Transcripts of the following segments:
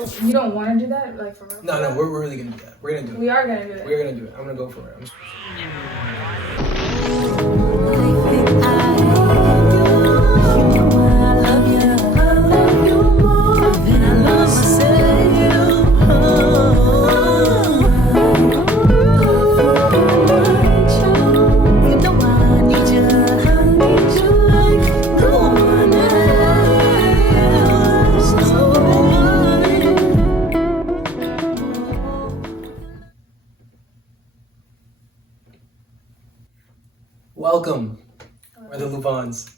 You don't want to do that, like for real? No, we're really gonna do that. We're gonna do it. We are gonna do it. We're gonna do it. I'm gonna go for it. Welcome. We're the Luvans.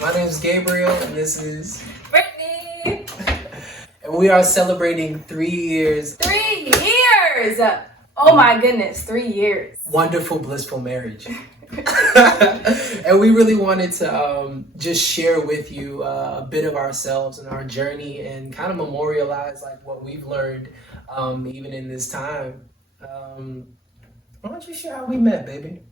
My name is Gabriel, and this is Brittany. And we are celebrating 3 years. 3 years! Oh my goodness, 3 years. Wonderful, blissful marriage. And we really wanted to just share with you a bit of ourselves and our journey, and kind of memorialize like what we've learned, even in this time. Why don't you share how we met, baby?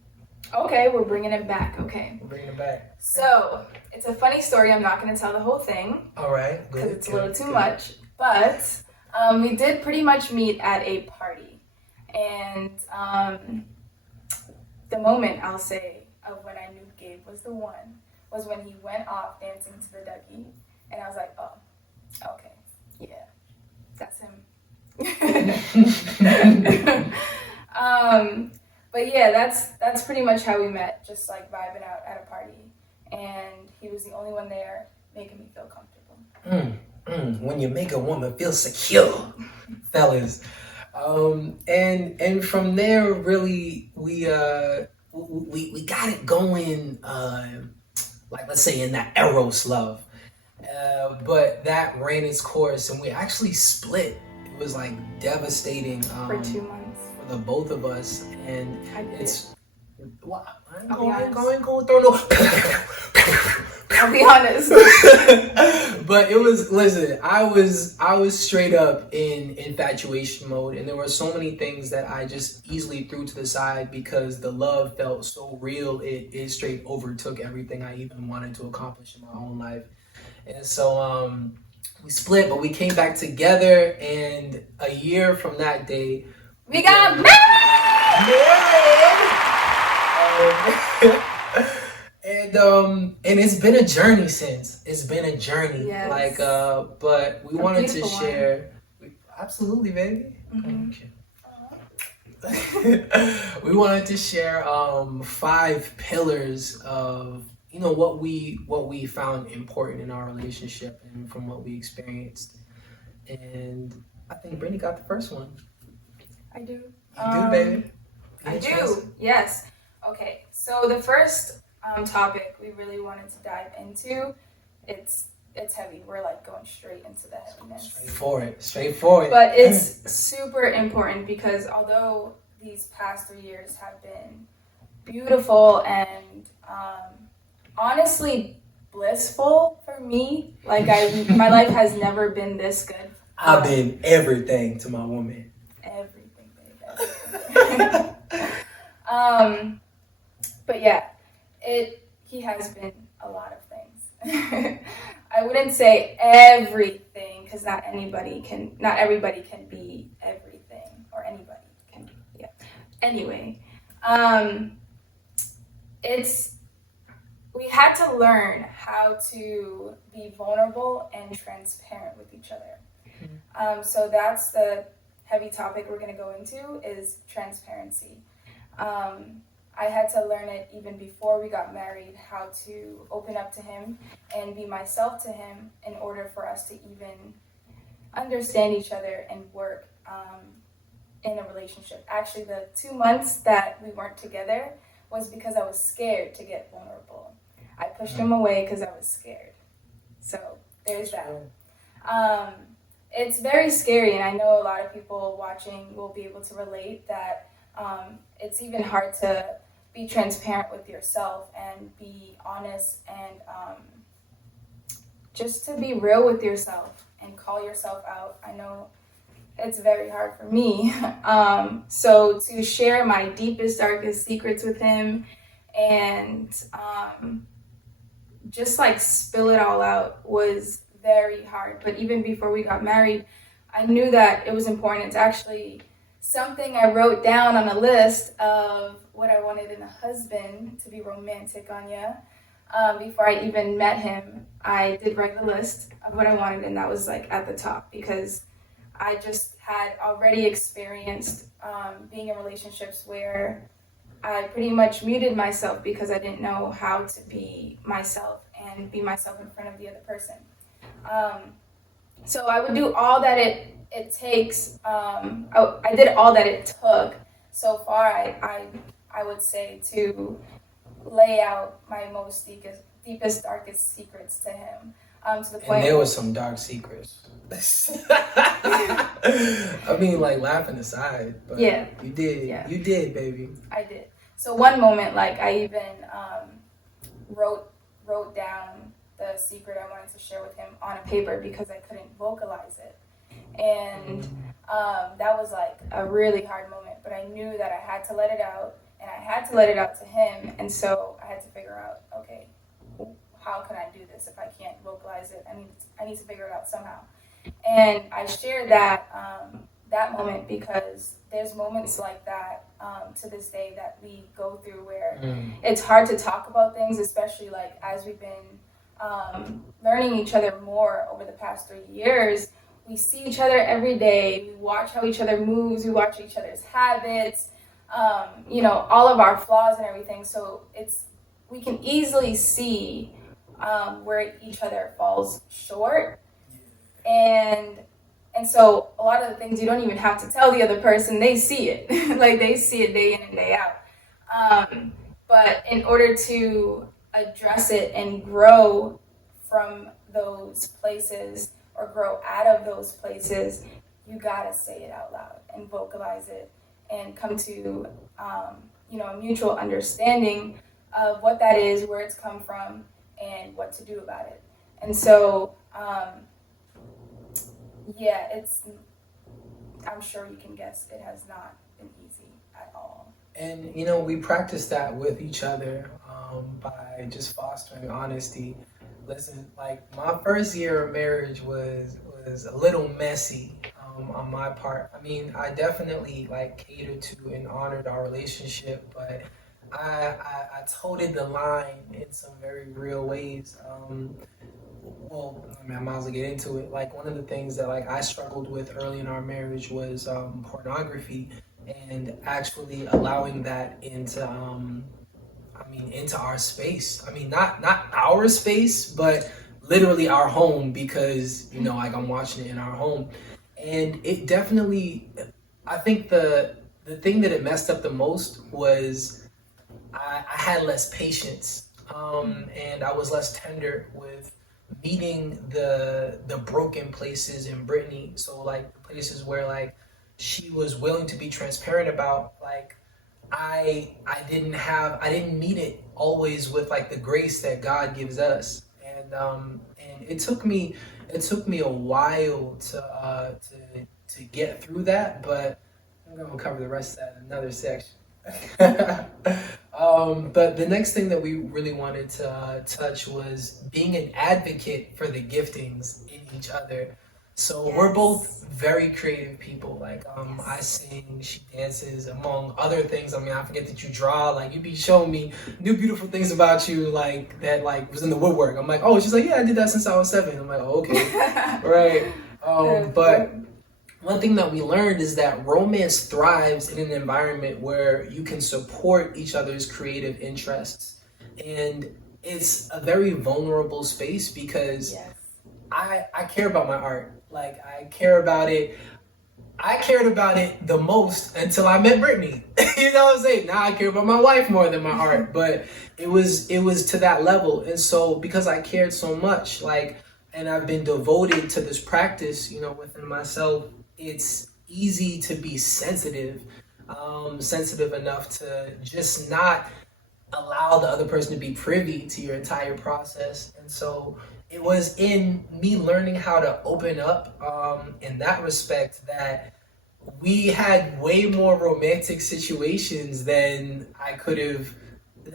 Okay, we're bringing it back. Okay. We're bringing it back. So, it's a funny story. I'm not going to tell the whole thing. All right. Because it's a little too much. But we did pretty much meet at a party. And the moment, I'll say, of when I knew Gabe was the one was when he went off dancing to the Dougie. And I was like, oh, okay. Yeah, that's him. But yeah, that's pretty much how we met, just like vibing out at a party. And he was the only one there making me feel comfortable. When you make a woman feel secure, fellas. And from there, really, we got it going, like, let's say in that Eros love. But that ran its course, and we actually split. It was like devastating. For 2 months. The both of us, and it's well, I'll be honest. But it was, listen, I was straight up in infatuation mode, and there were so many things that I just easily threw to the side because the love felt so real. It straight overtook everything I even wanted to accomplish in my own life. And so we split, but we came back together, and a year from that day we got married! And it's been a journey since. It's been a journey. Yes. Like, but we wanted to share. Absolutely, baby. Mm-hmm. We wanted to share 5 pillars of, you know, what we found important in our relationship and from what we experienced. And I think Brittany got the first one. I do. You do, baby. I do. Yes. Okay. So the first topic we really wanted to dive into, it's heavy. We're like going straight into the heaviness. Straight for it. But it's super important because although these past 3 years have been beautiful and honestly blissful for me, like my life has never been this good. I've been everything to my woman. Everything, baby. But yeah, he has been a lot of things. I wouldn't say everything because not everybody can be everything, or anybody can be. Yeah. Anyway, we had to learn how to be vulnerable and transparent with each other. So that's the heavy topic we're going to go into is transparency. I had to learn it even before we got married, how to open up to him and be myself to him in order for us to even understand each other and work in a relationship. Actually, the 2 months that we weren't together was because I was scared to get vulnerable. I pushed him away because I was scared. So there's that. It's very scary, and I know a lot of people watching will be able to relate that it's even hard to be transparent with yourself and be honest and just to be real with yourself and call yourself out. I know it's very hard for me. So to share my deepest, darkest secrets with him and just like spill it all out was very hard. But even before we got married, I knew that it was important. It's actually something I wrote down on a list of what I wanted in a husband, to be romantic, Anya. Before I even met him, I did write the list of what I wanted, and that was like at the top because I just had already experienced being in relationships where I pretty much muted myself because I didn't know how to be myself and be myself in front of the other person. So I would do all that it takes. I did all that it took so far. I would say to lay out my most deepest, darkest secrets to him. To the point. And there was some dark secrets. I mean, like laughing aside, but yeah, you did, yeah. You did, baby. I did. So one moment, like I even wrote down the secret I wanted to share with him on a paper because I couldn't vocalize it, and that was like a really hard moment. But I knew that I had to let it out, and I had to let it out to him, and so I had to figure out, okay, how can I do this if I can't vocalize it? I need to figure it out somehow. And I shared that that moment because there's moments like that to this day that we go through where it's hard to talk about things, especially like as we've been learning each other more over the past 3 years. We see each other every day. We watch how each other moves. We watch each other's habits. All of our flaws and everything. So we can easily see where each other falls short, and so a lot of the things you don't even have to tell the other person. They see it, like they see it day in and day out. But in order to address it and grow from those places or grow out of those places, you gotta say it out loud and vocalize it and come to a mutual understanding of what that is, where it's come from, and what to do about it. And so, I'm sure you can guess it has not been easy at all. And, we practice that with each other by just fostering honesty. Listen, like my first year of marriage was a little messy on my part. I mean, I definitely catered to and honored our relationship, but I toted the line in some very real ways. I might as well get into it. Like one of the things that I struggled with early in our marriage was pornography, and actually allowing that into our space. I mean, not our space, but literally our home, because I'm watching it in our home, and it definitely. I think the thing that it messed up the most was I had less patience, and I was less tender with meeting the broken places in Brittany. So the places where she was willing to be transparent about, I didn't meet it always with the grace that God gives us, and it took me a while to get through that, but I'm gonna cover the rest of that in another section. But the next thing that we really wanted to touch was being an advocate for the giftings in each other. So we're both very creative people. I sing, she dances, among other things. I mean, I forget that you draw. You be showing me new beautiful things about you, that was in the woodwork. I'm like, oh, she's like, yeah, I did that since I was 7. I'm like, oh, okay, right. But one thing that we learned is that romance thrives in an environment where you can support each other's creative interests, and it's a very vulnerable space because I care about my art. I care about it. I cared about it the most until I met Brittany. You know what I'm saying? Now I care about my wife more than my art, but it was to that level. And so because I cared so much, and I've been devoted to this practice, within myself, it's easy to be sensitive enough to just not allow the other person to be privy to your entire process. And so it was in me learning how to open up in that respect that we had way more romantic situations than I could have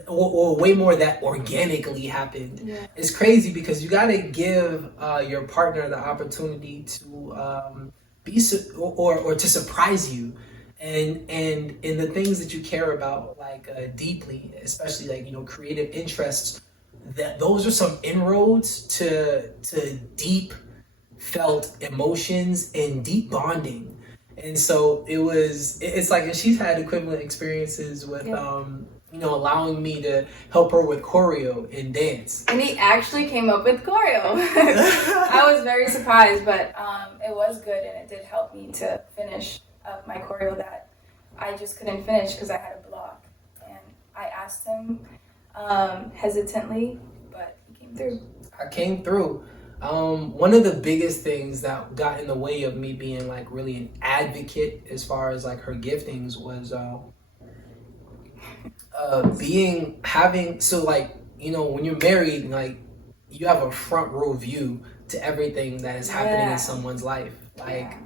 or way more that organically happened. Yeah. It's crazy because you got to give your partner the opportunity to or to surprise you, and in the things that you care about, like deeply, especially like creative interests. That those are some inroads to deep felt emotions and deep bonding. And so it's like she's had equivalent experiences with allowing me to help her with choreo and dance. And he actually came up with choreo. I was very surprised, but it was good, and it did help me to finish up my choreo that I just couldn't finish because I had a block. And I asked him hesitantly, but he came through. I came through. One of the biggest things that got in the way of me being like really an advocate as far as like her giftings was when you're married, like you have a front row view to everything that is happening in someone's life, like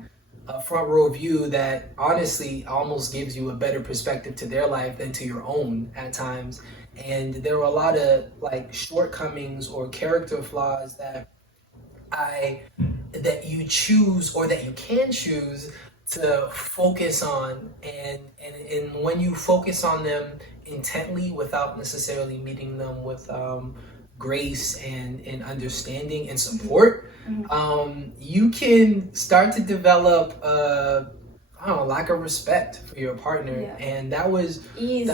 a front row view that honestly almost gives you a better perspective to their life than to your own at times. And there were a lot of like shortcomings or character flaws that you choose or that you can choose to focus on, and when you focus on them intently without necessarily meeting them with grace and understanding and support, you can start to develop lack of respect for your partner, and that was big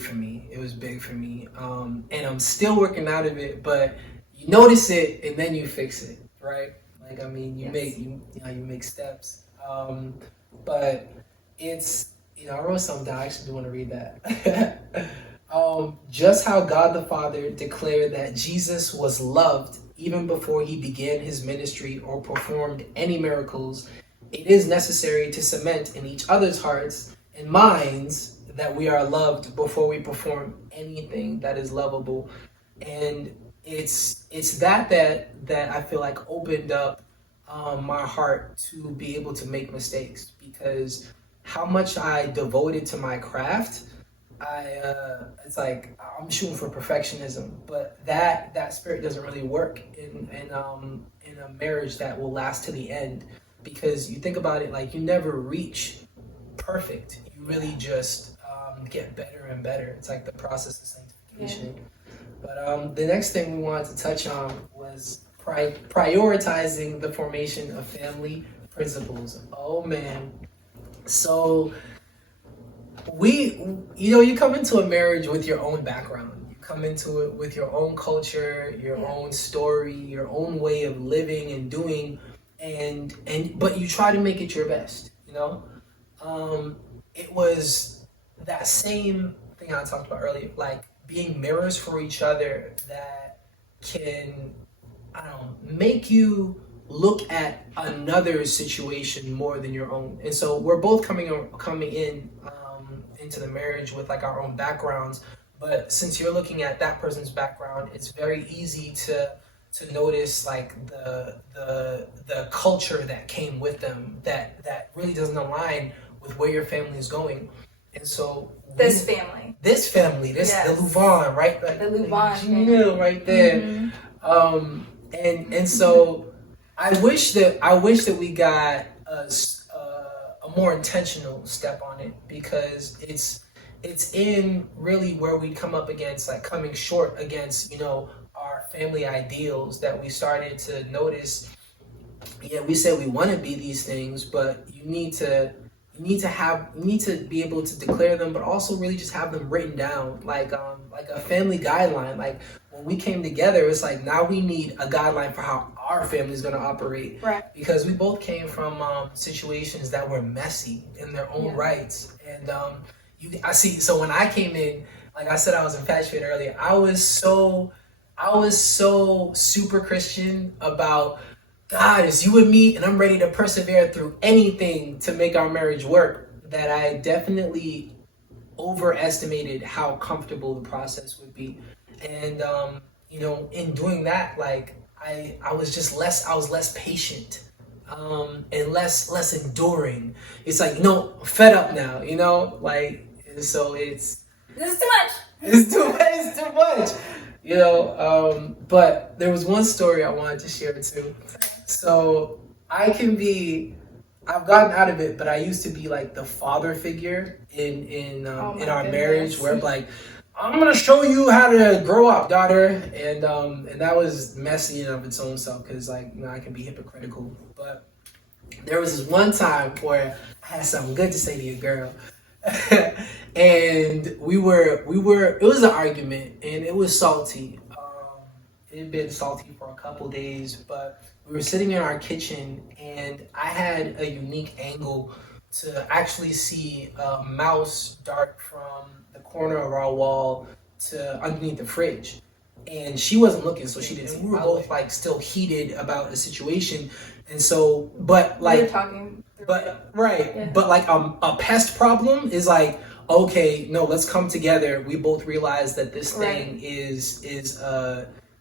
for me. It was big for me, and I'm still working out of it, but you notice it and then you fix it, right? Like, I mean, you make steps. But it's, I wrote something down. I actually do want to read that. Just how God the Father declared that Jesus was loved even before he began his ministry or performed any miracles, it is necessary to cement in each other's hearts and minds that we are loved before we perform anything that is lovable. And it's that I feel like opened up my heart to be able to make mistakes, because how much I devoted to my craft, it's like I'm shooting for perfectionism, but that spirit doesn't really work in a marriage that will last to the end, because you think about it, like you never reach perfect. You really just get better and better. It's like the process of sanctification. But the next thing we wanted to touch on was prioritizing the formation of family principles. Oh man. So you come into a marriage with your own background. You come into it with your own culture, your own story, your own way of living and doing, but you try to make it your best, It was that same thing I talked about earlier, like being mirrors for each other that can, make you look at another situation more than your own. And so we're both coming in into the marriage with like our own backgrounds, but since you're looking at that person's background, it's very easy to notice like the culture that came with them that really doesn't align with where your family is going. And so this family, the Luvan, right? Like, the Luvan family right there. And so I wish that we got a more intentional step on it, because it's in really where we come up against, like coming short against, our family ideals, that we started to notice. Yeah, we said we want to be these things, but you need to be able to declare them, but also really just have them written down, like a family guideline. Like when we came together, it's like now we need a guideline for how our family is going to operate, right? Because we both came from situations that were messy in their own rights, and I see. So when I came in, like I said, I was infatuated earlier. I was so super Christian about God, it's you and me, and I'm ready to persevere through anything to make our marriage work, that I definitely overestimated how comfortable the process would be. And, in doing that, like, I was less patient, and less enduring. It's like, fed up now, like, and so this is too much. It's too much. You know, but there was one story I wanted to share too. So I've gotten out of it, but I used to be like the father figure in our marriage, where I'm like, I'm gonna show you how to grow up, daughter, and that was messy in of its own self, because like, you know, I can be hypocritical. But there was this one time where I had something good to say to your girl. And it was an argument, and it was salty. It had been salty for a couple days, but we were sitting in our kitchen, and I had a unique angle to actually see a mouse dart from the corner of our wall to underneath the fridge. And she wasn't looking, so she didn't see. We were both like still heated about the situation, and so, but like, we were talking. But right, yeah. But like a pest problem is like, okay, no, let's come together. We both realize that this thing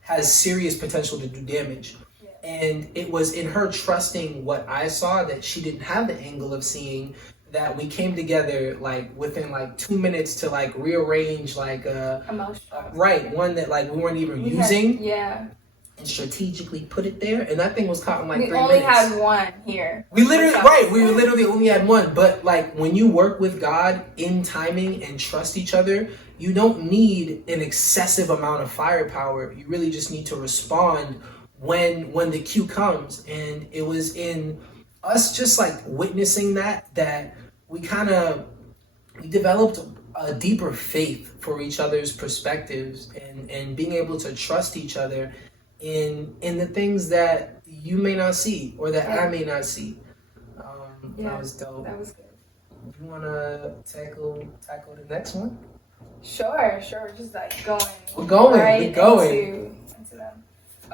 has serious potential to do damage. Yeah. And it was in her trusting what I saw that she didn't have the angle of seeing, that we came together like within like 2 minutes to like rearrange like one that like we weren't even using. And strategically put it there, and that thing was caught in like 3 minutes. We only had one here. We literally only had one. But like, when you work with God in timing and trust each other, you don't need an excessive amount of firepower. You really just need to respond when the cue comes. And it was in us just like witnessing that we developed a deeper faith for each other's perspectives, and being able to trust each other in the things that you may not see or that I may not see. That was dope. That was good. You want to tackle the next one? Sure. We're just like going. We're going. Into them.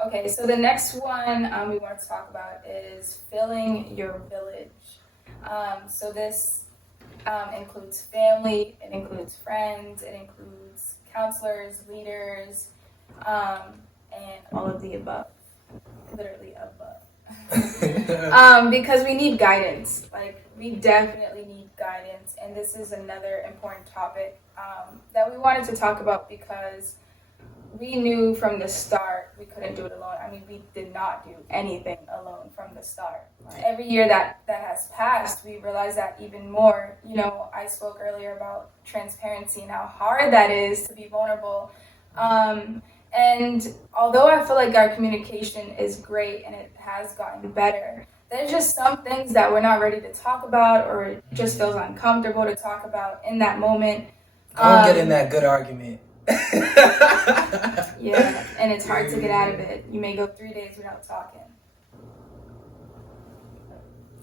Okay, so the next one we want to talk about is filling your village. So this includes family, it includes friends, it includes counselors, leaders, and all of the above, literally above. Because we need guidance. Like, we definitely need guidance, and this is another important topic that we wanted to talk about, because we knew from the start we couldn't do it alone. I mean, we did not do anything alone from the start. Every year that has passed, we realized that even more. You know, I spoke earlier about transparency and how hard that is to be vulnerable. And although I feel like our communication is great and it has gotten better, there's just some things that we're not ready to talk about, or it just feels uncomfortable to talk about in that moment. Don't get in that good argument. Yeah, and it's hard to get out of it. You may go 3 days without talking.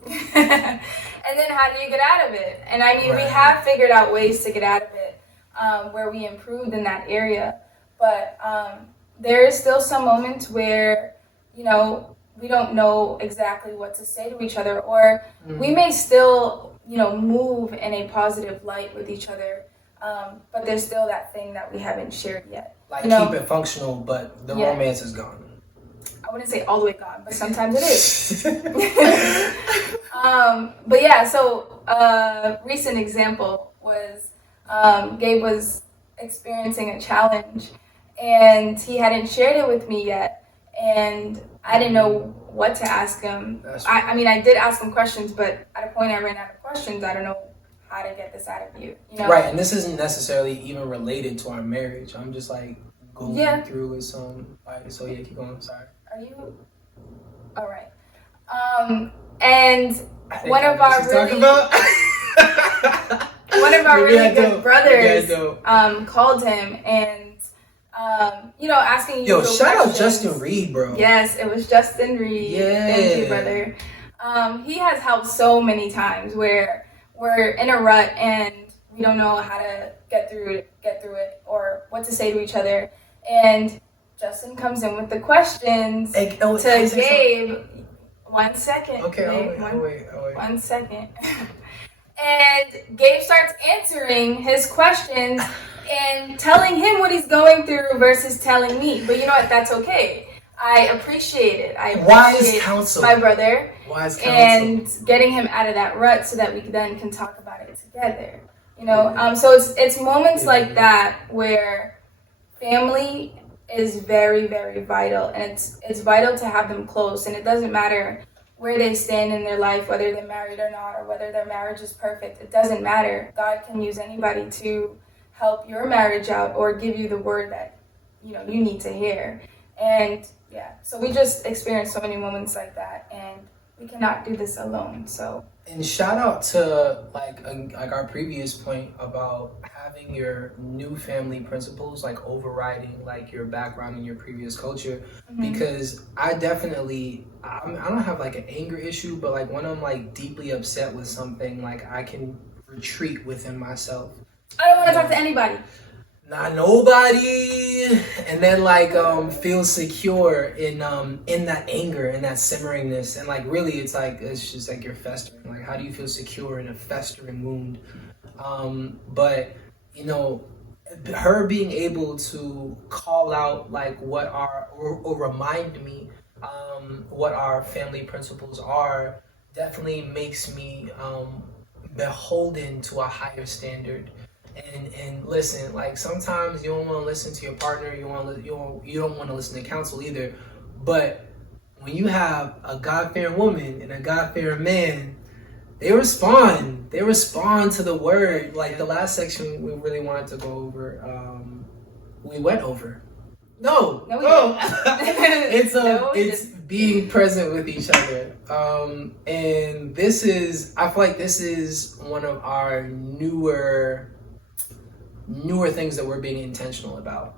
And then how do you get out of it? And I mean, we have figured out ways to get out of it, where we improved in that area. But there is still some moments where, you know, we don't know exactly what to say to each other, or we may still, you know, move in a positive light with each other, but there's still that thing that we haven't shared yet. Like, keep it functional, but the romance is gone. I wouldn't say all the way gone, but sometimes it is. But yeah, so recent example was Gabe was experiencing a challenge, and he hadn't shared it with me yet, and I didn't know what to ask him. I mean, I did ask him questions, but at a point I ran out of questions. I don't know how to get this out of you, you know? Right, and this isn't necessarily even related to our marriage. I'm just like going through with some. Alright, so yeah, keep going. Sorry. Are you? All right. And one of our really good brothers called him and you know, asking you. Yo, shout out Justin Reed, bro. Yes, it was Justin Reed. Yeah. Thank you, brother. He has helped so many times where we're in a rut and we don't know how to get through it or what to say to each other. And Justin comes in with the questions to Gabe. 1 second. Okay, Gabe, I'll wait. 1 second. And Gabe starts answering his questions and telling him what he's going through versus telling me. But you know what? That's okay. I appreciate it. I appreciate my brother Wise counsel. And getting him out of that rut so that we then can talk about it together. You know, so it's moments like that where family is very, very vital, and it's vital to have them close. And it doesn't matter where they stand in their life, whether they're married or not, or whether their marriage is perfect. It doesn't matter. God can use anybody to help your marriage out or give you the word that you need to hear. And yeah, so we just experienced so many moments like that, and we cannot do this alone. So. And shout out to like our previous point about having your new family principles like overriding like your background and your previous culture, because I don't have like an anger issue, but like when I'm like deeply upset with something, like I can retreat within myself. I don't want to talk to anybody. Not nobody, and then like feel secure in that anger and that simmeringness, and like really it's just like you're festering. Like how do you feel secure in a festering wound? But you know, her being able to call out like what our or remind me what our family principles are definitely makes me beholden to a higher standard. And listen, like sometimes you don't want to listen to your partner, you don't want to listen to counsel either. But when you have a God-fearing woman and a God-fearing man, they respond to the word. Like the last section we really wanted to go over, we went over. No, it's being present with each other. And I feel like this is one of our newer things that we're being intentional about,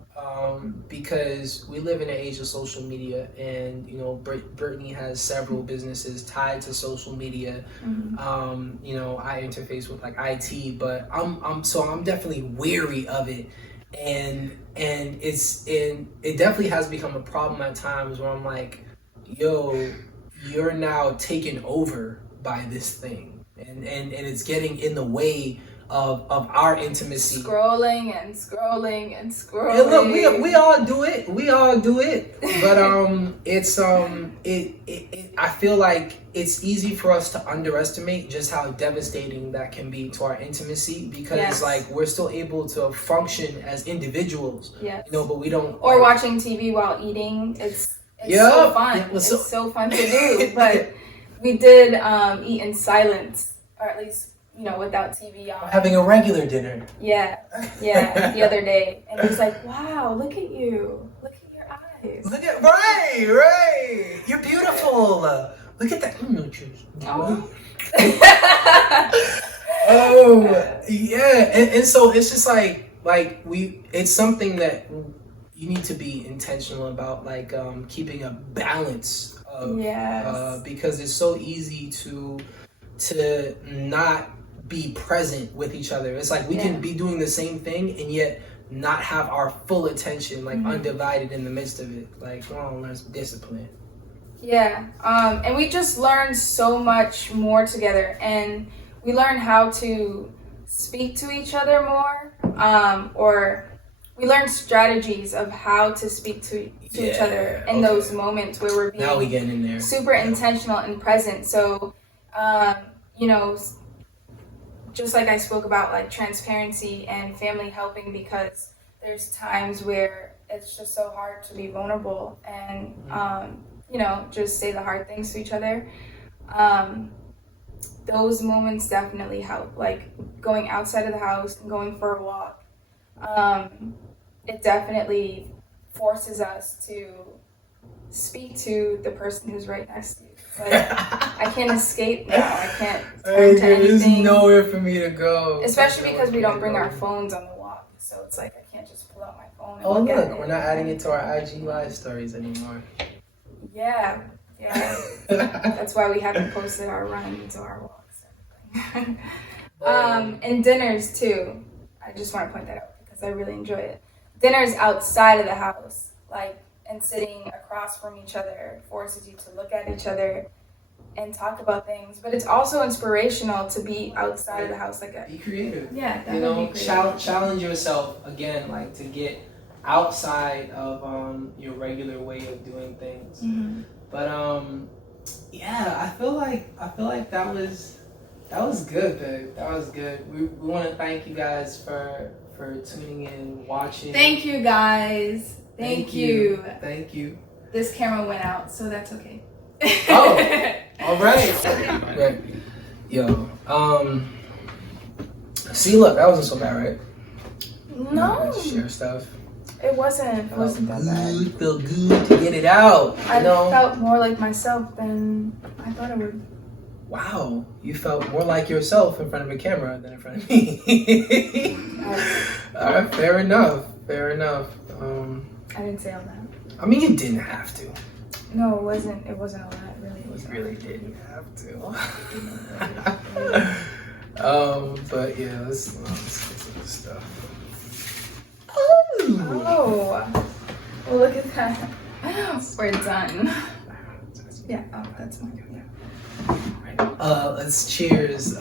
because we live in an age of social media, and you know Brittany has several businesses tied to social media. You know, I interface with like IT, but I'm definitely weary of it, and it definitely has become a problem at times where I'm like, yo, you're now taken over by this thing, and it's getting in the way of our intimacy. Scrolling and scrolling and scrolling. And look, we all do it. But it's I feel like it's easy for us to underestimate just how devastating that can be to our intimacy, because like we're still able to function as individuals. You know, but we don't. Or watching TV while eating. It's so fun. It's so fun to do. But we did eat in silence, or at least, you know, without TV on. Having a regular dinner. Yeah, the other day. And it was like, wow, look at you. Look at your eyes. Right. You're beautiful. Look at that. Oh. Yeah. And so it's just like it's something that you need to be intentional about, like keeping a balance of, because it's so easy to not be present with each other. It's like we can be doing the same thing and yet not have our full attention, like undivided in the midst of it. Like, learn some discipline. Yeah, and we just learned so much more together, and we learned how to speak to each other more, or we learned strategies of how to speak to each other in those moments where we're being now we getting in there. Super intentional and present. So, you know, just like I spoke about, like transparency and family helping, because there's times where it's just so hard to be vulnerable and, you know, just say the hard things to each other. Those moments definitely help, like going outside of the house and going for a walk. It definitely forces us to speak to the person who's right next to you. Like, I can't escape now. I can't turn to anything. There's nowhere for me to go. Especially because we don't bring our phones on the walk. So it's like I can't just pull out my phone and look, at it. We're not adding it to our IG Live stories anymore. Yeah. That's why we haven't posted our runs or our walks. And dinners too. I just want to point that out because I really enjoy it. Dinners outside of the house, like, and sitting across from each other forces you to look at each other and talk about things. But it's also inspirational to be outside of the house, be creative. Yeah, definitely. You know, challenge yourself again, like to get outside of your regular way of doing things. But I feel like that That was good, babe. That was good. We want to thank you guys for tuning in, watching. Thank you guys. Thank you. Thank you. This camera went out, so that's okay. Oh, all right. Right. Yo, see, look, that wasn't so bad, right? No, Share stuff. it wasn't. It wasn't that bad. Felt good to get it out. I felt more like myself than I thought I would. Wow, you felt more like yourself in front of a camera than in front of me. All right, fair enough. Fair enough. I didn't say all that. I mean, you didn't have to. No, it wasn't. It wasn't all that. Really, it wasn't. You really didn't have to. But yeah, let's get to this stuff. Oh, well, look at that. We're done. Yeah. Oh, that's fine. Yeah. Let's cheers.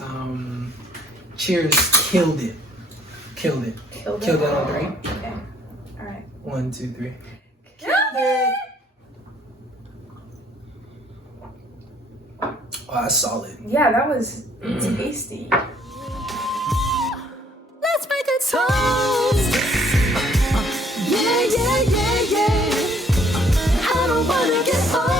Cheers. Killed it. Killed it. Killed it. Killed it on 3. Okay. All right. 1, 2, 3. Killed it. Oh, that's solid. Yeah, that was tasty. Let's make a toast. Yeah, yeah, yeah, yeah. I don't wanna get old.